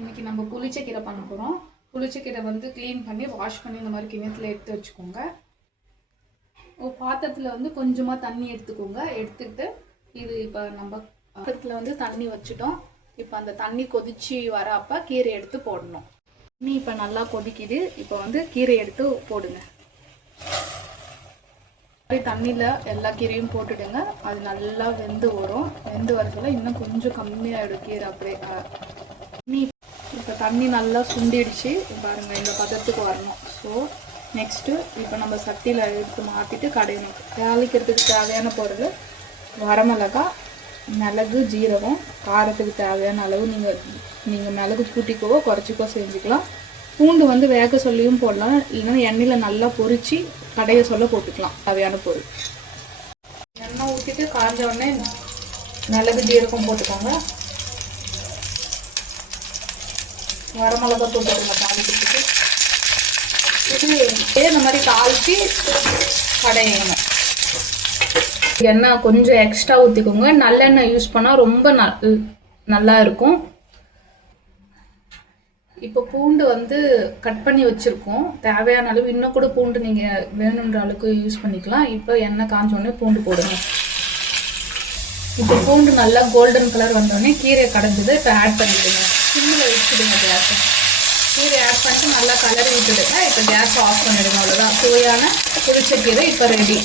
இன்றைக்கி நம்ம புளிச்சக்கீரை பண்ண போகிறோம் புளிச்சக்கீரை வந்து க்ளீன் பண்ணி வாஷ் பண்ணி இந்த மாதிரி கிணத்துல எடுத்து வச்சுக்கோங்க. ஒரு பாத்திரத்தில் வந்து கொஞ்சமாக தண்ணி எடுத்துக்கோங்க. எடுத்துக்கிட்டு இது இப்போ நம்ம பாத்திரத்தில் வந்து தண்ணி வச்சுட்டோம். இப்போ அந்த தண்ணி கொதிச்சு வரப்ப கீரை எடுத்து போடணும். தண்ணி இப்போ நல்லா கொதிக்குது. இப்போ வந்து கீரை எடுத்து போடுங்க. தண்ணியில் எல்லா கீரையும் போட்டுடுங்க. அது நல்லா வெந்து வரும். வெந்து வரதுல இன்னும் கொஞ்சம் கம்மியாகிடும் கீரை அப்படியே இப்போ தண்ணி நல்லா சுண்டிடுச்சு. பாருங்கள் இந்த பதத்துக்கு வரணும். ஸோ நெக்ஸ்ட்டு இப்போ நம்ம சட்டியில் எடுத்து மாற்றிட்டு கடையணும். தாளிக்கிறதுக்கு தேவையான பொருள் வரமிளகா மிளகு ஜீரகம். காரத்துக்கு தேவையான அளவு நீங்கள் நீங்கள் மிளகு கூட்டிக்கவோ குறைச்சிக்கோ செஞ்சுக்கலாம். பூண்டு வந்து வேக சொல்லியும் போடலாம். இல்லைன்னா எண்ணெயில் நல்லா பொறிச்சு கடைய சொல்ல போட்டுக்கலாம். தேவையான பொருள். எண்ணெய் ஊற்றிட்டு காஞ்ச உடனே மிளகு ஜீரகம் போட்டுக்கோங்க. வரமிளகா போட்டுக்கோங்க தாளிக்கிறதுக்கு. இது இந்த மாதிரி தாளித்து கடையணும். எண்ணெய் கொஞ்சம் எக்ஸ்ட்ரா ஊற்றிக்கோங்க நல்லெண்ணெய் யூஸ் பண்ணால் ரொம்ப நல் நல்லா இருக்கும். இப்போ பூண்டு வந்து கட் பண்ணி வச்சுருக்கோம். தேவையான அளவு இன்னும் கூட பூண்டு நீங்கள் வேணுன்ற அளவுக்கு யூஸ் பண்ணிக்கலாம். இப்போ எண்ணெய் காஞ்சோடனே பூண்டு போடுங்க. இப்போ பூண்டு நல்லா கோல்டன் கலர் வந்தோடனே கீரை கடைஞ்சது இப்போ ஆட் பண்ணிவிடுங்க சிம்மில் வச்சுடுங்க கேஸை. கீரை ஆட் பண்ணிட்டு நல்லா கலரி விட்டுடுங்க. இப்போ கேஸ் ஆஃப் பண்ணிடுங்க. அவ்வளோதான் சுவையான புளிச்ச கீரை இப்போ ரெடி